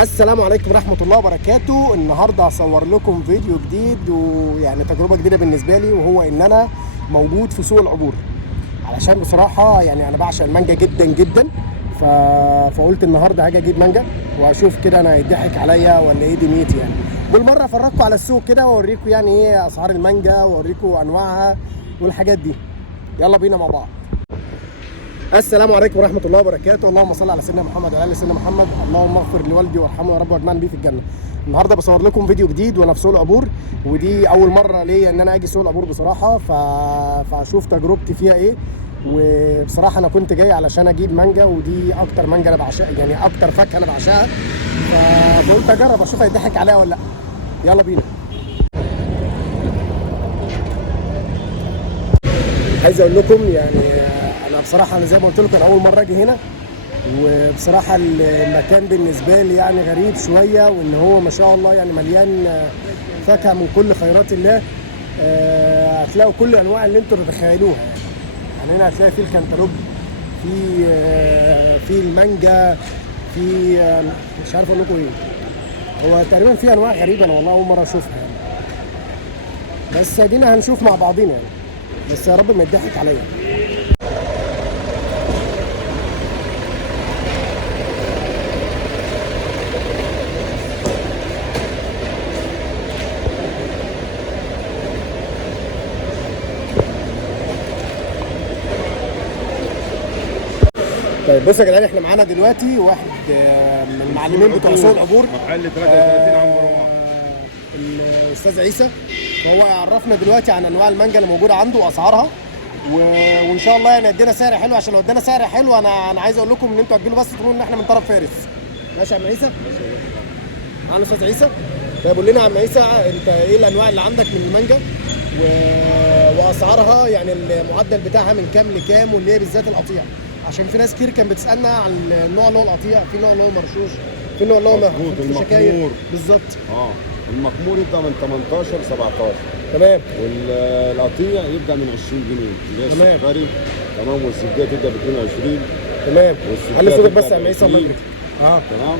السلام عليكم ورحمة الله وبركاته. النهاردة هصور لكم فيديو جديد ويعني تجربة جديدة بالنسبة لي، وهو ان انا موجود في سوق العبور، علشان بصراحة يعني انا بعشق المانجا جدا جدا. فقلت النهاردة هاجي اجيب مانجا واشوف كده انا هيضحك عليا ولا ايه دنيتي يعني. بالمرة افرجكم على السوق كده واوريكم يعني ايه اسعار المانجا واوريكم انواعها والحاجات دي. يلا بينا مع بعض. السلام عليكم ورحمة الله وبركاته. اللهم صل على سيدنا محمد وعلى آل سيدنا محمد. اللهم اغفر لوالدي وارحمه يا رب واجمعني بيه في الجنة. النهارده بصور لكم فيديو جديد وانا في سوق العبور، ودي أول مرة ليا إن أنا أجي سوق العبور بصراحة، فأشوف تجربتي فيها إيه. وبصراحة أنا كنت جاي علشان أجيب مانجا، ودي أكتر مانجا أنا بعشقها، يعني أكتر فاكهة أنا بعشقها، فقلت أجرب أشوف هيضحك عليها ولا لأ. يلا بينا. عايز أقول لكم يعني انا بصراحه انا زي ما قلت لكم انا اول مره اجي هنا، وبصراحه المكان بالنسبه لي يعني غريب شويه، وان هو ما شاء الله يعني مليان فاكهه من كل خيرات الله. هتلاقوا كل انواع اللي انتم تتخيلوها يعني هنا هتلاقي في الكنتالوب، في المانجا، في مش عارف اقول لكم ايه، هو تقريبا في انواع غريبه انا والله اول مره اشوفها يعني. بس ادينا هنشوف مع بعضينا يعني، بس يا رب ما يضحك عليا. طيب بصوا يا جدعان، احنا معانا دلوقتي واحد من المعلمين بتوع سوق العبور، محل 33 عنبر واحد، الاستاذ عيسى. فهو يعرفنا دلوقتي عن انواع المانجا اللي موجوده عنده واسعارها، وان شاء الله يعني ادينا سعر حلو، عشان لو ادينا سعر حلو انا عايز اقول لكم ان انتوا هتجيلوا بس تقولوا ان احنا من طرف فارس. ماشي يا عم عيسى؟ معانا الاستاذ عيسى. طيب قول لنا يا عم عيسى، انت ايه الانواع اللي عندك من المانجا واسعارها، يعني المعدل بتاعها من كام لكام، واللي هي بالذات القطيع، عشان في ناس كتير كانت بتسالنا عن النوع اللي هو القطيع، في نوع اللي هو المرشوش، في نوع اللي هو المكمور بالظبط. المكمور يبدا من 18 17. تمام. والقطيع يبدا من 20 جنيه اللي هي السكري. تمام. والسجاد تبدا ب 22. تمام. علي صوتك بس يا عم عيسى الله يبارك. تمام.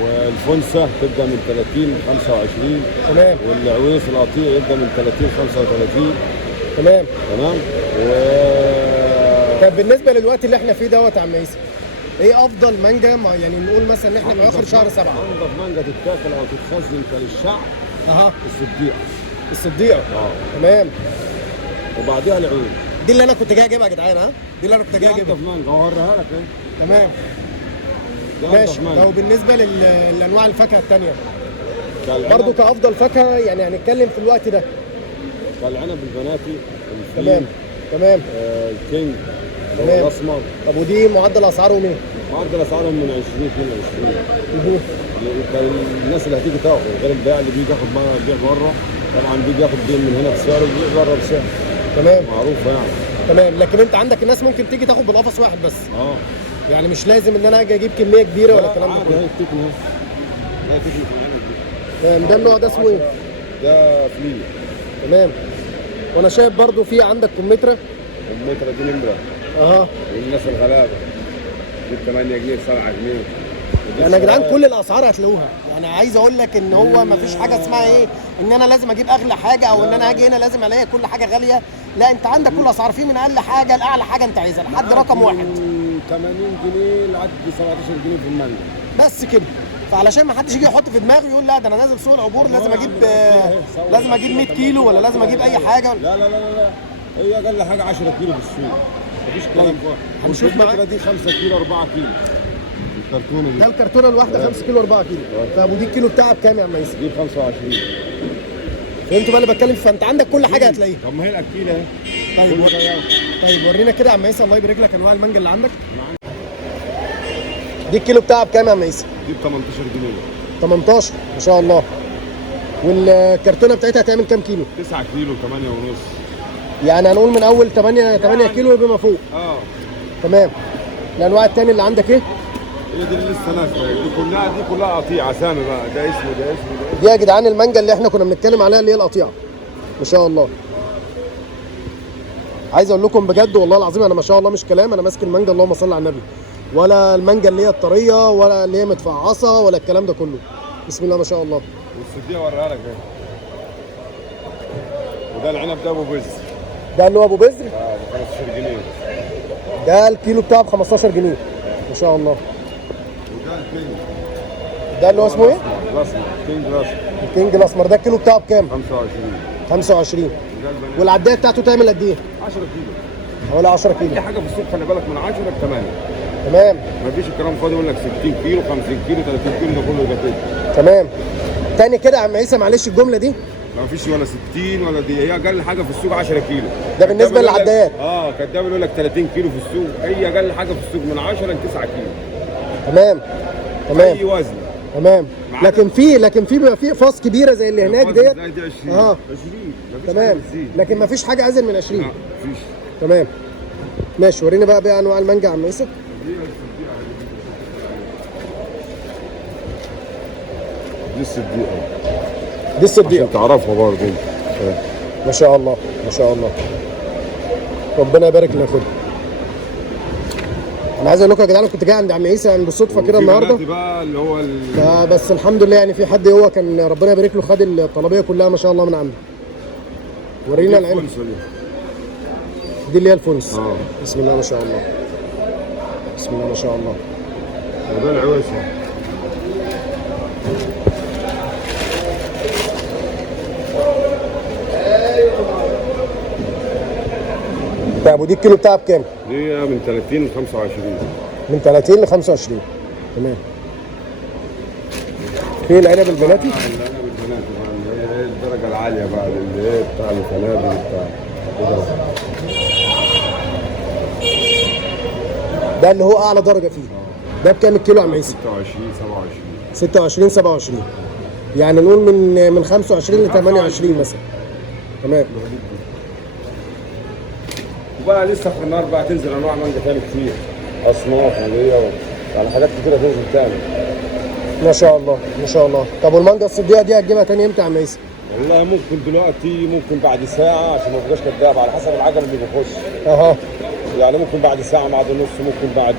والفنسه تبدا من 30 25. تمام. والعويس القطيع يبدا من 30 35. تمام. تمام. طب بالنسبه للوقت اللي احنا فيه دوت يا عم عيسى، ايه افضل مانجا يعني نقول مثلا ان احنا اخر شهر 7؟ انضف مانجا تتاكل او تتخزن للشعب الصديقه. الصديقه. تمام. وبعديها العود. دي اللي انا كنت جاي اجيبها يا جدعان. دي اللي انا كنت جاي اجيبها. انضف مانجا هوريها لك اهي. تمام. ماشي. لو بالنسبه لانواع الفاكهه الثانيه برضه كافضل فاكهه يعني هنتكلم في الوقت ده؟ كالعنب البناتي، تمام. تمام. الكينج، تمام. الاسمر. طب ودي معدل اسعارهم ايه؟ معدل اسعارهم من 20 22. الناس اللي هتيجي تاخد غير البائع اللي بيجي ياخد بقى يبيع بره، طبعا بيجي ياخد دين من هنا بسعر ويبيع بره بسعر. تمام. معروفه يعني. تمام. لكن انت عندك الناس ممكن تيجي تاخد بالقفص واحد بس. يعني مش لازم ان انا اجي اجيب كميه كبيره ولا الكلام ده كله. هي التكنو. هي تكنو في العنب دي. ده النوع ده اسمه ايه؟ ده فلي. تمام. وانا شايف برضو في عندك كمثرى. كمثرى دي نمره. والناس الغلابه دي 8 جنيه 7 جنيه. يعني يا جدعان كل الاسعار هتلاقوها، يعني عايز اقول لك ان هو ما فيش حاجه اسمها ايه ان انا لازم اجيب اغلى حاجه، او ان انا هاجي هنا لازم الاقي كل حاجه غاليه. لا، انت عندك كل الاسعار، في من اقل حاجه لاعلى حاجه انت عايزها لحد رقم واحد. 80 جنيه لحد 17 جنيه في المانجا بس كده. فعلشان ما حدش يجي يحط في دماغه يقول لا ده انا نازل سوق العبور لازم اجيب 100 كيلو ولا لازم اجيب اي حاجه. لا لا لا لا، هي اقل حاجه 10 كيلو في السوق، مفيش كلام. هنشوف معاك دي 5 كيلو 4 كيلو الكرتونه دي. ده الكرتونه الواحده 5 كيلو 4 كيلو. طب ودي الكيلو بتاعها بكام يا عم عيسى؟ دي 25. فهمتوا بقى اللي بتكلم؟ فانت عندك كل حاجه هتلاقيها. طب ما هي الاكيله اهي. طيب ورينا كده يا عم عيسى الله يبارك لك انواع المانجا اللي عندك. دي الكيلو بتاعها بكام يا عم عيسى؟ دي ب 18 جنيه. 18 ما شاء الله. والكرتونه بتاعتها هتعمل كام كيلو؟ 9 كيلو 8 ونص. يعني هنقول من اول 8 كيلو بما فوق. تمام. الانواع الثانيه اللي عندك ايه؟ هي دي اللي لسه نازله، دي كلها قطيعه اسامي بقى، ده اسمه ده اسمه ده. دي يا جدعان المانجا اللي احنا كنا بنتكلم عليها اللي هي القطيعه. ما شاء الله. عايز اقول لكم بجد والله العظيم انا ما شاء الله مش كلام، انا ماسك المانجا اللهم صل على النبي. ولا المانجا اللي هي الطريه ولا اللي هي متفعصه ولا الكلام ده كله. بسم الله ما شاء الله. والسديه اوريها لك اهي. وده العنب ده ابو بز. ده اللي هو ابو بذر؟ اه ب 15 جنيه. ده الكيلو بتاعه ب 15 جنيه ما شاء الله. وده الكينج. ده اللي هو اسمه ايه؟ الاسمر كينج الاسمر. الكينج الاسمر. ده الكيلو بتاعه بكام؟ 25. 25. وده البنات والعدايه بتاعته تعمل قد ايه؟ 10 كيلو. حوالي 10 اي كيلو. حاجه في السوق خلي بالك من 10 ل 8. تمام مفيش الكلام فاضي يقول لك 60 كيلو 50 كيلو 30 كيلو ده كله يبقى كده. تمام. تاني كده يا عم عيسى معلش الجمله دي. ما فيش ولا 60 ولا دي، هي اقل حاجه في السوق 10 كيلو. ده بالنسبه كداب يقول لك- للعدايات. كداب يقول لك 30 كيلو في السوق، هي اقل حاجه في السوق من 10 ل 9 كيلو. تمام تمام اي وزن. تمام. معانا- لكن في بيبقى في فاص كبيره زي اللي هناك ديت. دي 20. اه 20 مفيش تمام. حاجة بتزيد. لكن ما فيش حاجه ازيد من 20. لا مفيش. تمام ماشي. ورينا بقى انواع المانجا يا عم عيسى. دي الصديقه دي الصديقه عشان تعرفها برضه. ما شاء الله ما شاء الله. ربنا يبارك لنا كله. انا عايز اقول لكم يا جدعان كنت جاي عند عم عيسى يعني بالصدفه كده النهارده. بقى اللي هو بس الحمد لله يعني في حد هو كان ربنا يبارك له خد الطلبيه كلها ما شاء الله من عنده. ورينا العنب. الفنسة دي. دي اللي هي الفونس. اه بسم الله ما شاء الله. بسم الله ما شاء الله. وده العويسه. طيب ودي الكيلو بتاعها بكام؟ دي من 30 ل 25. من 30 ل 25. تمام. في العنب البناتي. العنب البناتي بقى اللي هي الدرجه العاليه بقى اللي هي بتاع الفنادق بتاع كده. ده اللي هو اعلى درجه فيه. ده بكام الكيلو يا عم عيسى؟ 26 27. 26 27. يعني نقول من 25 ل 28 مثلا. تمام. وبقى لسه في النهار بقى تنزل انواع مانجا تاني كتير، اصناف اللي هي يعني حاجات كتيره تنزل تاني. ما شاء الله ما شاء الله. طب والمانجا الصديقه دي هتجيبها تاني امتى يا عم عيسى؟ والله ممكن دلوقتي ممكن بعد ساعه عشان ما تبقاش كداب على حسب العجل اللي بيخش. اها. يعني ممكن بعد ساعه بعد نص ممكن بعد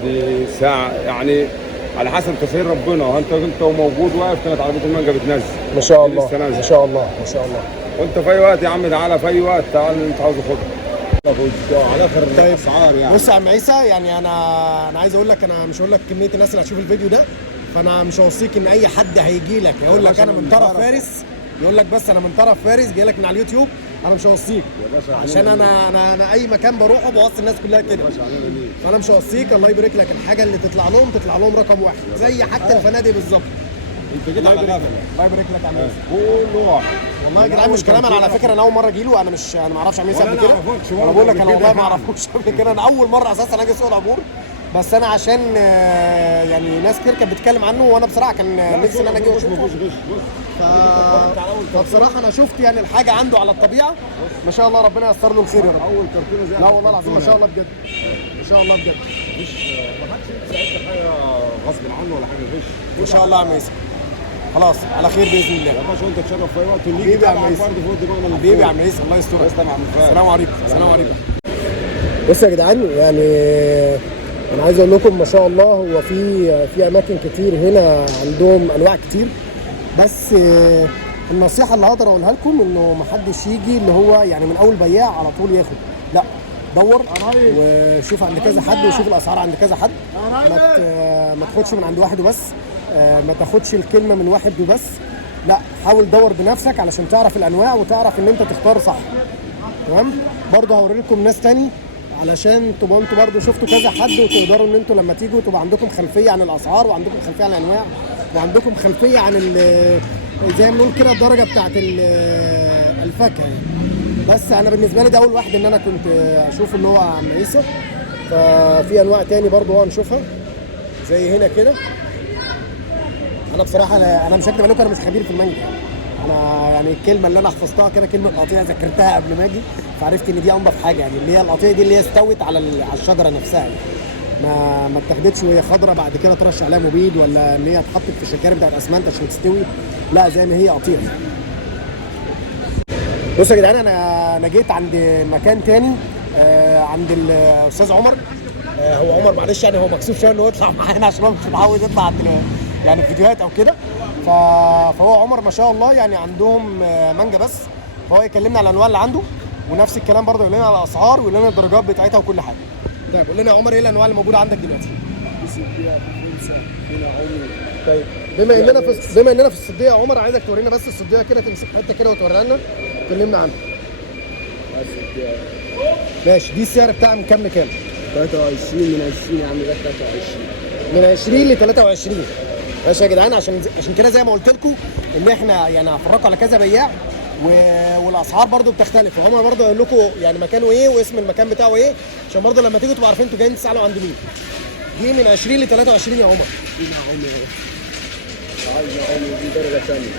ساعه يعني على حسب تسهيل ربنا. انت وموجود واقف كانت عربيه المانجا بتنزل. ما شاء الله لسه نازل. ما شاء الله ما شاء الله. وانت في اي وقت يا عم تعالى في اي وقت تعالى اللي انت عاوزه خده. على اخر طيب. اسعار يعني. بص يا عم عيسى يعني انا عايز اقول لك انا مش هقول لك كميه الناس اللي هتشوف الفيديو ده، فانا مش هوصيك ان اي حد هيجي لك يقول لك انا من طرف فارس، يقول لك بس انا من طرف فارس جاي لك من على اليوتيوب، انا مش هوصيك عشان انا اي مكان بروحه بوصي الناس كلها كده. فانا مش هوصيك. الله يبارك لك. الحاجه اللي تطلع لهم رقم واحد زي حتى الفنادق بالظبط. انت جيت على غفله. الله يبارك لك يا عم عيسى. كله واحد. والله يا جدعان مش كلام. انا على فكره انا اول مره اجي له. انا ما اعرفش عم عيسى ولا قبل أنا كده. أعرفكش انا برضه بقول لك قبل انا كده والله ما يعني. اعرفكش قبل كده. انا اول مره اساسا اجي سوق العبور. بس انا عشان يعني ناس كتير كانت بتتكلم عنه وانا بصراحه كان نفسي ان انا اجي واشوفه. فبصراحه انا شفت يعني الحاجه عنده على الطبيعه ما شاء الله. ربنا ييسر له الخير يا رب. اول كرتونه زي لا والله العظيم ما شاء الله بجد. ما شاء الله بجد. مش ما حدش يساعدك حاجه غصب عنه ولا حاجه غش. ما شاء الله يا عم عيسى. خلاص على خير باذن الله. يا باشا وانت تشرف في اي وقت ونيجي حبيبي يا عم طبعا عيسى. برضه فوق دماغنا من حبيبي يا فوق. عم عيسى الله يسترك. تسلم يا عم فهد. السلام عليكم. السلام عليكم. بصوا يا جدعان يعني انا عايز اقول لكم ما شاء الله هو في اماكن كتير هنا عندهم انواع كتير. بس النصيحه اللي هقدر اقولها لكم انه ما حدش يجي اللي هو يعني من اول بياع على طول ياخد. لا دور وشوف عند كذا حد وشوف الاسعار عند كذا حد. ما تاخدش من عند واحد وبس. ما تاخدش الكلمه من واحد وبس. لا حاول دور بنفسك علشان تعرف الانواع وتعرف ان انت تختار صح. تمام. برضه هوري لكم ناس تاني علشان تبقوا انتوا برضه شفتوا كذا حد وتقدروا ان انتوا لما تيجوا تبقى عندكم خلفيه عن الاسعار وعندكم خلفيه عن الانواع وعندكم خلفيه عن زي ما بنقول كده الدرجه بتاعت الفاكهه يعني. بس انا بالنسبه لي ده اول واحد ان انا كنت اشوف اللي هو عم عيسى. ففي انواع تاني برضه هنشوفها زي هنا كده. انا بصراحه انا مش هكدب عليكم انا مش خبير في المانجا. انا يعني الكلمه اللي انا حفظتها كده كلمه قطيع ذاكرتها قبل ما اجي فعرفت ان دي انضف حاجه يعني اللي هي القطيع دي اللي هي استوت على الشجره نفسها يعني. ما اتاخدتش وهي خضراء بعد كده ترش عليها مبيد ولا ان هي اتحطت في الشكارب بتاعت اسمنت عشان تستوي. لا زي ما هي قطيع. بصوا يا جدعان انا جيت عند مكان تاني عند الاستاذ عمر. هو عمر معلش يعني هو مكسوف شويه ان هو يطلع معانا عشان هو مش متعود يطلع يعني في فيديوهات او كده. فهو عمر ما شاء الله يعني عندهم مانجا بس، فهو يكلمنا على الانواع اللي عنده، ونفس الكلام برضه يقول لنا على الاسعار ويقول لنا الدرجات بتاعتها وكل حاجه. طيب قول لنا يا عمر ايه الانواع اللي موجوده عندك دلوقتي؟ طيب بما اننا في الصديه يا عمر، عايزك تورينا بس الصديه كده، تمسك حته كده وتوريها لنا وتكلمنا عنها. ماشي، دي السعر بتاعها من كام لكام؟ 23 من 20 يا عم، ده 23 من 20 ل 23. ماشي يا جدعان، عشان كده زي ما قلت لكم ان احنا يعني هفرجكم على كذا بياع والاسعار برضو بتختلف، وهم برضو هيقول لكم يعني مكانه ايه واسم المكان بتاعه ايه، عشان برضو لما تيجوا تبقوا عارفين انتوا جايين تسالوا عند مين. دي من 20 ل 23 يا عمر. دي نعومي دي درجة ثانية.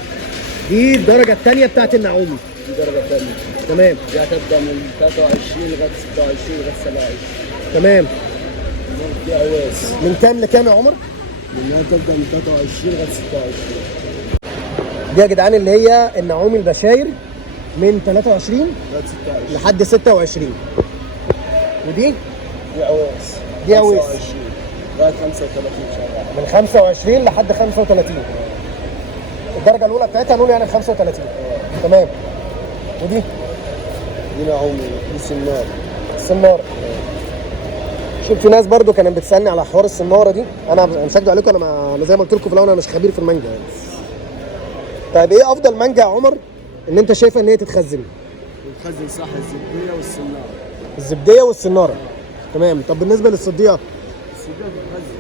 دي الدرجة الثانية بتاعت النعومي. دي درجة ثانية. تمام. دي هتبدأ من 23 لغاية 26 لغاية 27. تمام. دي عواس. من كام لكام يا عمر؟ منها تبدأ من 23 لغاية 26. دي يا جدعان اللي هي النعومي البشاير من 23 لغاية 26 لحد 26. ودي؟ دي عواس. دي عواس. 25 لغاية 35 شغال. من 25 لحد 35. الدرجة الأولى بتاعتها نقول يعني 35. تمام. ودي؟ دي نعومي، دي سنارة. السنارة. شوف في ناس برضو كانت بتسألني على حوار السنارة دي، أنا مش هكدب عليكم، أنا زي ما قلت لكم في الأول أنا مش خبير في المانجا يعني. طيب إيه أفضل مانجا يا عمر إن أنت شايفها إن هي تتخزن؟ بتخزن صح الزبدية والسنارة. الزبدية والسنارة. تمام. طب بالنسبة للصدية؟ السبدية بتخزن.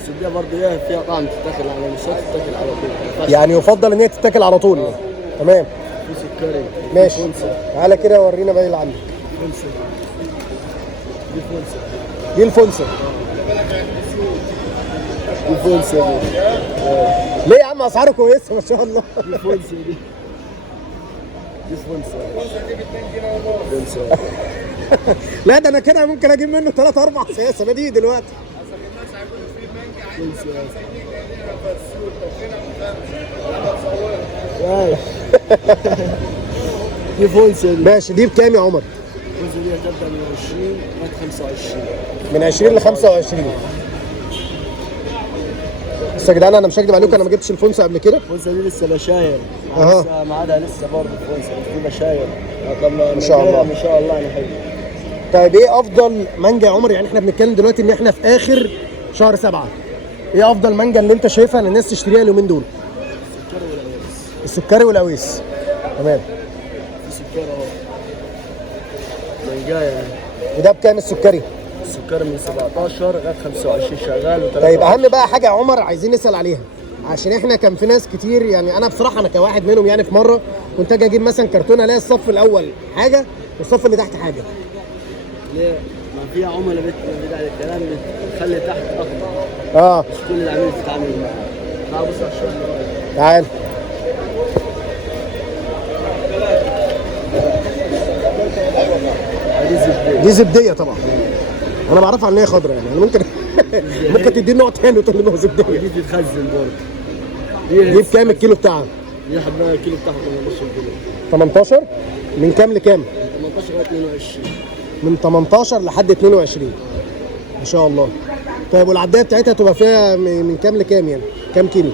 السبدية برضه هي فيها طعم، تتاكل على مش تتاكل على طول. يعني يفضل ان هي تتاكل على طول يعني. تمام. في سكري. ماشي. تعالى كده ورينا بقى اللي عندك. فلسة. دي فلسة. دي الفلسة. دي فلسة دي. ليه يا عم اسعاره كويسة ما شاء الله. دي فلسة دي. دي فلسة. فلسة. لا ده انا كده ممكن اجيب منه 3 4 صناديق دلوقتي. دي فلسة دي. ماشي. دي بكام يا عمر؟ الفلسة دي هتبدأ من 20 لغاية 25. من 20 ل 25. بس يا جدعان انا مش هكدب عليكم، انا ما جبتش الفلسة قبل كده. الفلسة دي لسه بشاير. أها. لسه معادها لسه برضه فلسة، دي بشاير. ما شاء الله. ما شاء الله انا حلو. طيب ايه افضل مانجا يا عمر؟ يعني احنا بنتكلم دلوقتي ان احنا في اخر شهر 7، ايه افضل مانجا اللي انت شايفها ان الناس تشتريها اليومين دول؟ السكري والعواس. السكري والعويس. تمام. في سكري اهو. منجاية يعني. وده بكام السكري؟ السكري من 17 لغايه 25 شغال. طيب اهم بقى حاجه يا عمر عايزين نسال عليها، عشان احنا كان في ناس كتير يعني، انا بصراحه انا كواحد منهم يعني، في مره كنت اجي اجيب مثلا كرتونه الاقي الصف الاول حاجه والصف اللي تحت حاجه. ليه؟ ما في عملاء بتاع الكلام بتخلي تحت اخضر. اه. مش كل العميل بتتعامل معاه. تعال بص على الشغل ده. تعال. دي زبدة. دي زبديه طبعا. انا بعرفها ان هي خضراء يعني، انا ممكن تديني نوع تاني وتقول لي ما هو زبديه. دي بتتخزن برضه. دي بكام الكيلو بتاعها؟ دي حبايه الكيلو بتاعها 18 جنيه. 18. من كام لكام؟ 18 لغايه 22. من 18 لحد 22 ما شاء الله. طيب والعدايه بتاعتها تبقى فيها من كام لكام يعني؟ كام كيلو؟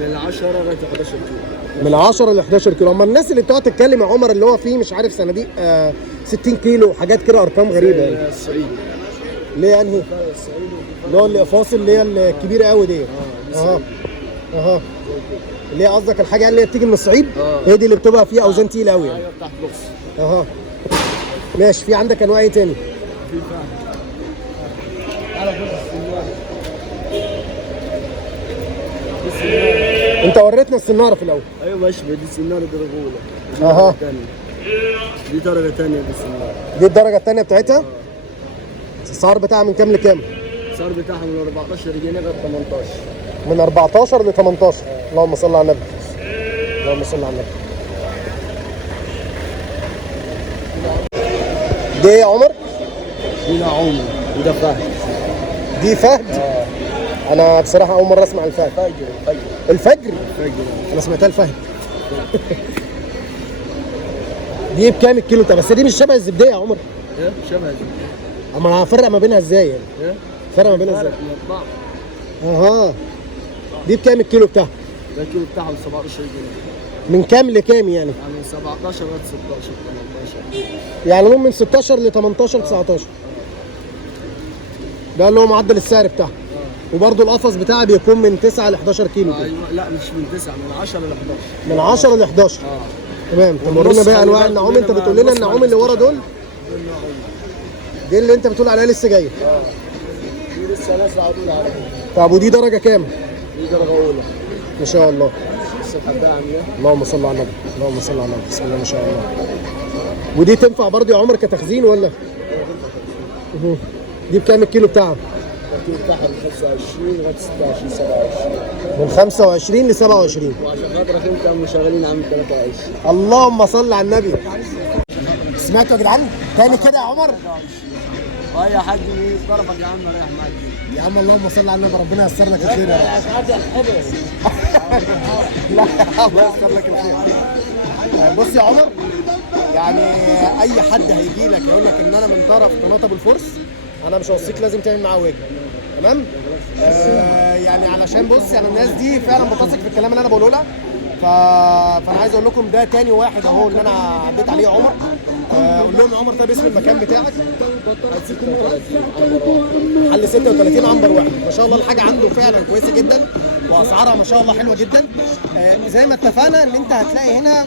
من 10 لغايه 11 كيلو. من 10 ل 11 كيلو. اما الناس اللي بتقعد تتكلم يا عمر اللي هو فيه مش عارف صناديق 60 كيلو حاجات كده ارقام غريبه يعني. الصعيدي. ليه انهي؟ الصعيدي اللي هو الاقفاص اللي هي الكبيره قوي دي. اها. اللي هي قصدك الحاجه اللي هي بتيجي من الصعيد؟ هي دي اللي بتبقى فيها اوزان تقيله قوي يعني. ايوه بتاعت بوكس. اها. ماشي. في عندك انواع ايه تاني؟ في فهم. على بص السناره. انت وريتنا السناره في الاول. ايوه ماشي، دي السناره درجه اولى. اها. دي درجه ثانيه دي السناره. دي الدرجه الثانيه بتاعتها. السعر بتاعها من كام لكام؟ السعر بتاعها من 14 جنيه لغايه 18. من 14 ل 18. اللهم صل على النبي. اللهم صل على النبي. دي ايه يا عمر؟ دي نعومي وده فهد. دي فهد؟ انا بصراحه اول مره اسمع الفهد. الفجر. انا سمعتها الفهد. دي بكام الكيلو؟ بس دي مش شبه الزبديه يا عمر. ايه شبه دي. اما انا هفرق ما بينها ازاي يعني؟ ايه فرق ما بينها ازاي؟ فرق من الطعم. اها. دي بكام الكيلو بتاعها؟ ده الكيلو بتاعها ب 17 جنيه. من كام لكام يعني؟ يعني 17 لغايه 16 18. يعني من 16 ل 18 19. ده اللي هو معدل السعر بتاعها. وبرده القفص بتاعها بيكون من 9 ل 11 كيلو كده. ايوه لا مش من 9، من 10 ل 11. من 10 ل 11. تمام. طب ورينا بقى انواع النعوم. انت بتقول لنا النعوم اللي ورا دول دي اللي انت بتقول عليها لسه جايه. دي لسه نازله على طول عليها. طب ودي درجه كام؟ دي درجه اولى. ما شاء الله. لسه الحبايه عامله. اللهم صل على النبي، اللهم صل على النبي، بسم الله ما شاء الله. ودي تنفع برضه يا عمر كتخزين ولا؟ دي بكام الكيلو بتاعها؟ الكيلو بتاعها من 25 لغايه 26 27. من 25 ل 27. وعشان خاطرك انت مشغلين عامل 23. اللهم صل على النبي. سمعتوا يا جدعان؟ تاني كده يا عمر؟ اي حد من طرفك يا عم رايح معاك. يا عم اللهم صل على النبي، ربنا ييسر لك الخير يا رب. ساعات الحبس. لا الله ييسر لك الخير. بص يا عمر، يعني اي حد هيجي لك يقول لك ان انا من طرف قناه ابو الفرس، انا مش هوصيك، لازم تعمل معاه واجب. تمام؟ يعني علشان بص يعني الناس دي فعلا بتثق في الكلام اللي انا بقوله لها. فانا عايز اقول لكم ده تاني واحد اهو اللي انا عديت عليه عمر. قول لهم يا عمر طيب اسم المكان بتاعك. محل 36 عنبر واحد. ما شاء الله الحاجه عنده فعلا كويسه جدا واسعارها ما شاء الله حلوه جدا. زي ما اتفقنا ان انت هتلاقي هنا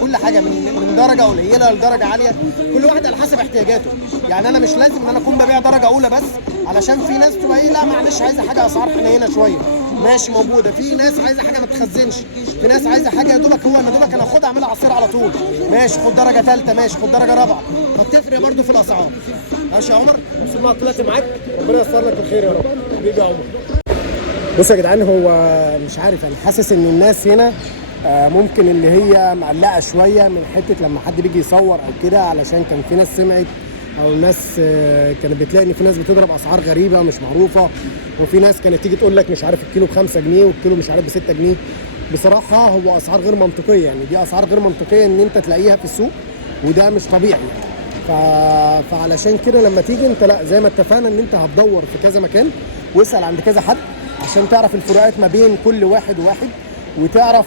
كل حاجه من درجه قليله لدرجه عاليه، كل واحد على حسب احتياجاته. يعني انا مش لازم ان انا اكون ببيع درجه اولى بس، علشان في ناس تبقى ايه لا معلش عايزه حاجه اسعار حنينه شويه، ماشي موجوده. في ناس عايزه حاجه ما تخزنش، في ناس عايزه حاجه يا دوبك هو يا دوبك انا اخدها اعملها عصير على طول، ماشي خد درجه ثالثه، ماشي خد درجه رابعه، فبتفرق برده في الاسعار. ماشي يا عمر، بسم الله طلعت معاك، ربنا ييسر لك الخير يا رب حبيبي يا عمر. بصوا يا جدعان، هو مش عارف انا حاسس ان الناس هنا ممكن اللي هي مقلقه شويه من حته لما حد بيجي يصور او كده، علشان كان في ناس سمعت او ناس كانت بتلاقي ان في ناس بتضرب اسعار غريبه مش معروفه، وفي ناس كانت تيجي تقول لك مش عارف الكيلو ب5 جنيه والكيلو مش عارف ب6 جنيه. بصراحه هو اسعار غير منطقيه، يعني دي اسعار غير منطقيه ان انت تلاقيها في السوق، وده مش طبيعي يعني. فعلشان كده لما تيجي انت لا زي ما اتفقنا ان انت هتدور في كذا مكان واسال عند كذا حد عشان تعرف الفروقات ما بين كل واحد وواحد، وتعرف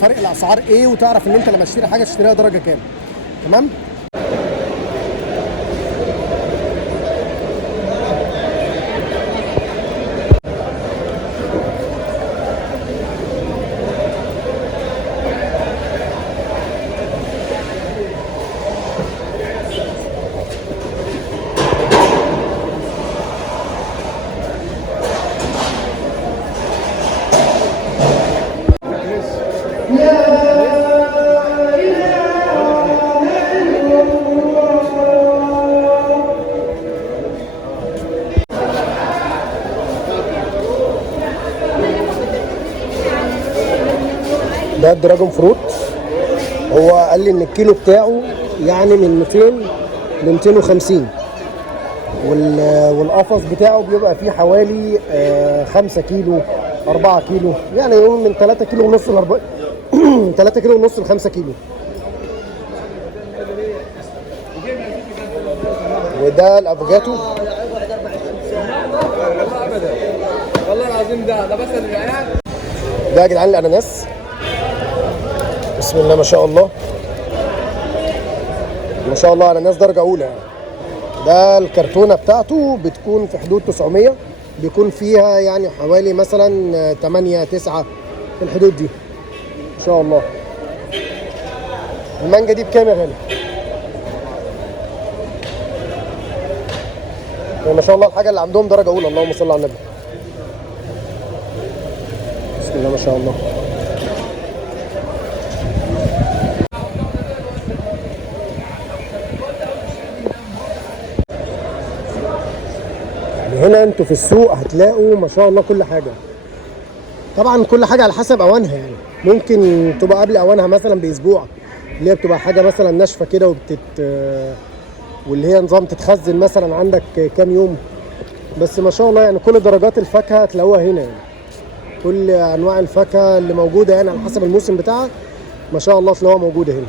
فرق الاسعار ايه، وتعرف ان انت لما تشتري حاجه تشتريها درجه كام. تمام؟ ده الدراجون فروت. هو قال لي ان الكيلو بتاعه يعني من 200 ل 250، والقفص بتاعه بيبقى فيه حوالي 5 كيلو 4 كيلو، يعني يقول من 3 كيلو ونص ل 4 3 كيلو ونص ل 5 كيلو. وده الافوكاتو. والله العظيم ده بس ده يا جدعان الاناناس، بسم الله ما شاء الله ما شاء الله، اناناس درجه اولى يعني. ده الكرتونه بتاعته بتكون في حدود 900، بيكون فيها يعني حوالي مثلا 8 9 في الحدود دي ان شاء الله. المانجا دي بكام يا غالي؟ ما شاء الله الحاجه اللي عندهم درجه اولى، اللهم صل على النبي. بسم الله ما شاء الله. هنا انتوا في السوق هتلاقوا ما شاء الله كل حاجه. طبعا كل حاجه على حسب اوانها، يعني ممكن تبقى قبل اوانها مثلا باسبوع، اللي هي بتبقى حاجه مثلا ناشفه كده واللي هي نظام تتخزن مثلا عندك كام يوم. بس ما شاء الله يعني كل درجات الفاكهه هتلاقوها هنا، يعني كل انواع الفاكهه اللي موجوده يعني على حسب الموسم بتاعها ما شاء الله تلاقوها موجوده هنا.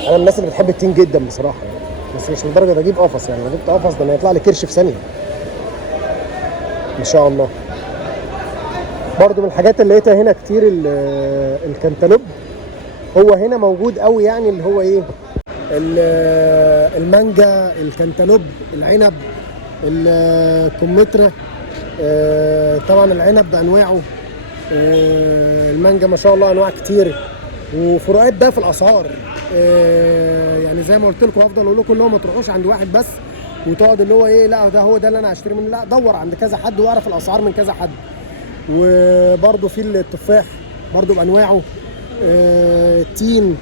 انا من الناس اللي بتحب التين جدا بصراحه، يعني بس مش لدرجه اجيب قفص، يعني لو جبت قفص ده انا هيطلع لي كرش في ثانيه ان شاء الله. برضو من الحاجات اللي لقيتها هنا كتير الكنتالوب. هو هنا موجود قوي، يعني اللي هو ايه، المانجا، الكنتالوب، العنب، الكمثرى، طبعا العنب بانواعه، المانجا ما شاء الله انواع كتير، وفروقات بقى في الاسعار. يعني زي ما قلت لكم افضل اقول لكم اللي هو ما تروحوش عند واحد بس وتقعد اللي هو ايه لا ده هو ده اللي انا هشتري منه، لا دور عند كذا حد واعرف الاسعار من كذا حد. وبرده في التفاح برده بانواعه، التين،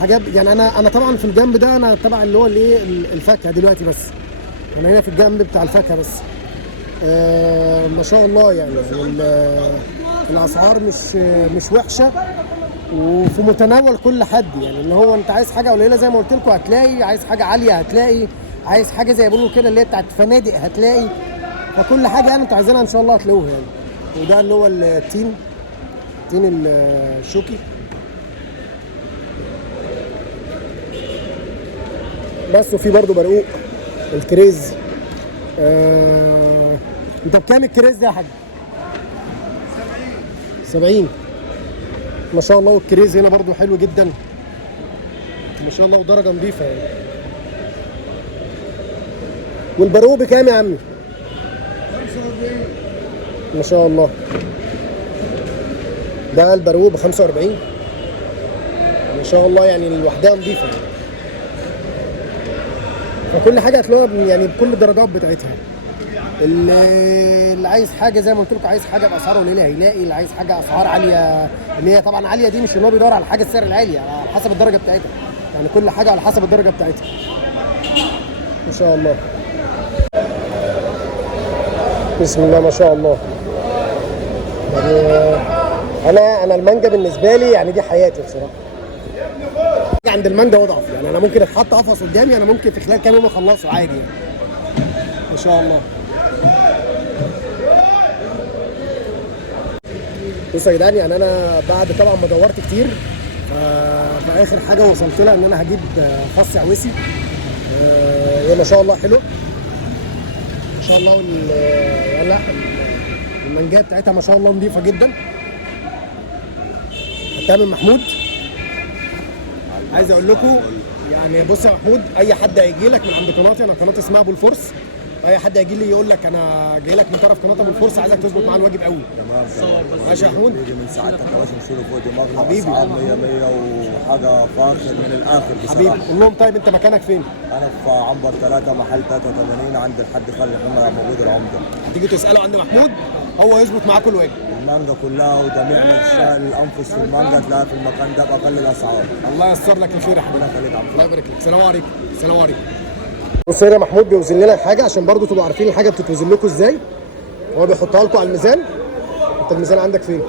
حاجات. يعني انا طبعا في الجنب ده انا تبع اللي هو الايه الفاكهه دلوقتي، بس انا هنا في الجنب بتاع الفاكهه بس. ما شاء الله يعني الاسعار مش وحشه وفي متناول كل حد. يعني اللي هو انت عايز حاجه قليله زي ما قلت لكم هتلاقي، عايز حاجه عاليه هتلاقي، عايز حاجه زي بيقولوا كده اللي هي بتاعت فنادق هتلاقي. فكل حاجه يعني انتوا عايزينها ان شاء الله هتلاقوها يعني. وده اللي هو التين الشوكي. بس وفي برضو برقوق الكريز. انت بكام الكريز ده يا حاج؟ 70 ما شاء الله. والكريز هنا برضو حلو جدا ما شاء الله ودرجه نظيفه يعني. والبرقوق بكام يا عمي؟ 45 ما شاء الله. ده البرقوق ب 45 ما شاء الله، يعني لوحدها نظيفه يعني. فكل حاجه هتلاقوها يعني بكل الدرجات بتاعتها. اللي عايز حاجه زي ما قلت لكم، عايز حاجه باسعار قليله هيلاقي، اللي عايز حاجه اسعار عاليه اللي هي طبعا عاليه دي مش ان هو بيدور على حاجه السعر العالي، على حسب الدرجه بتاعتها. يعني كل حاجه على حسب الدرجه بتاعتها ما شاء الله. بسم الله ما شاء الله. يعني انا المانجا بالنسبه لي يعني دي حياتي بصراحه. عند المانجا واضعف، يعني انا ممكن اتحط قفص قدامي انا ممكن في خلال كام يوم اخلصه عادي يعني ما شاء الله. بصوا يا جدعان، يعني انا بعد طبعا ما دورت كتير فاخر حاجه وصلت لها ان انا هجيب فص عويسي. هي ما شاء الله حلوه ما شاء الله. لا المانجا بتاعتها ما شاء الله نظيفه جدا. هتعمل محمود عايز اقول لكم يعني، بص يا محمود، اي حد هيجي لك من عند قناتي، انا قناتي اسمها ابو الفرس، اي حد هيجي لي يقول لك انا جاي لك من طرف قناه ابو الفرس عايزك تظبط معاه الواجب قوي. تمام. ماشي يا محمود. بيجي من ساعتك يا باشا نشيله فوق دماغنا. حبيبي. اسعار 100 100 وحاجه فاخر من الاخر بصراحه. حبيبي قول لهم طيب انت مكانك فين؟ انا في عنبر 3 محل 83 عند الحاج خالد محمد موجود العمده. هتيجي تسالوا عند محمود هو يظبط معاكم الواجب. المانجا كلها وجميع الانفس في المانجا تلاقيها في المكان ده باقل الاسعار. الله ييسر لك الخير يا حبيبي. الله يخليك يا عم. الله يبارك لك. السلام عليكم. السلام عليكم. بص هنا محمود بيوزن لنا الحاجه عشان برضو تبقوا عارفين الحاجه بتتوزن لكم ازاي. هو بيحطها لكم على الميزان. انت الميزان عندك فين؟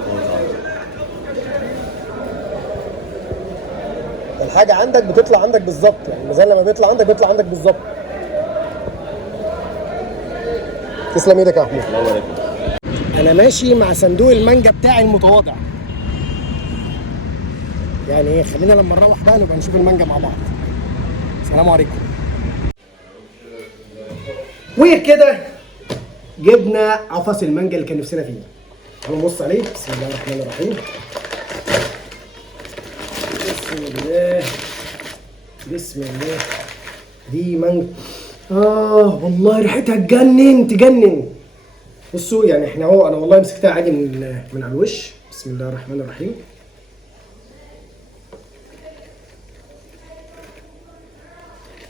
الحاجه عندك بتطلع عندك بالظبط، يعني الميزان لما بيطلع عندك بالظبط. تسلم ايدك يا محمود. الله يبارك. انا ماشي مع صندوق المانجا بتاعي المتواضع. يعني ايه، خلينا لما نروح بقى نبقى نشوف المانجا مع بعض. السلام عليكم. وكده جبنا قفص المانجا اللي كان نفسنا فيه. تعالوا نبص عليه. بسم الله الرحمن الرحيم. بسم الله بسم الله. دي مانجا والله ريحتها تجنن. بصوا يعني احنا اهو، انا والله مسكتها عادي من على الوش. بسم الله الرحمن الرحيم.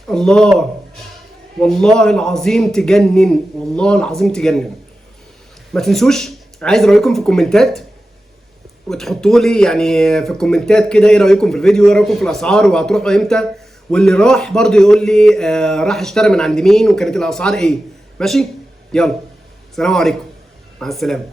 الله والله العظيم تجنن، والله العظيم تجنن. ما تنسوش، عايز رايكم في الكومنتات وتحطوا لي يعني في الكومنتات كده ايه رايكم في الفيديو، ايه رايكم في الاسعار وهتروحوا امتى، واللي راح برضو يقول لي راح اشترى من عند مين وكانت الاسعار ايه. ماشي، يلا سلام عليكم، مع السلامه.